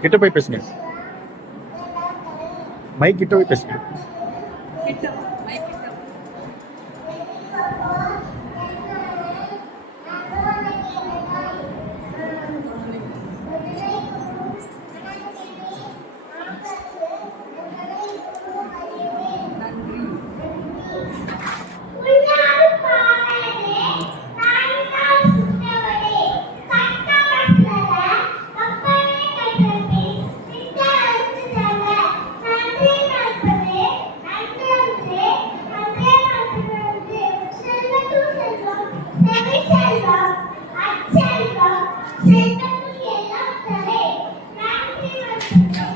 கிட்ட போய் பேசுங்க. மைக் கிட்ட போய் பேசுங்க. Go.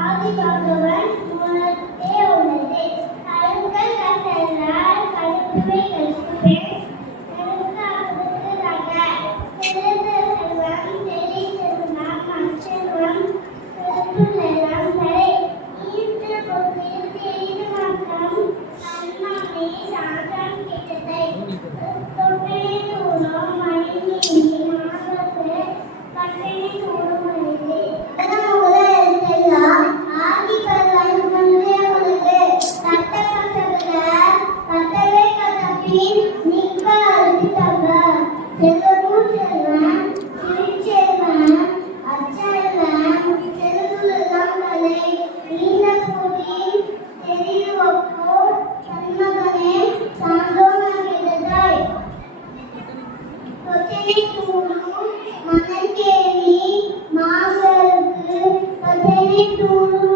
ஆதிபகவன் உணர்த்தே உள்ளது கருங்கள் கசலால் கருத்துமை கருத்துமே மணல் தேவி மாசருக்கு பதினெட்டு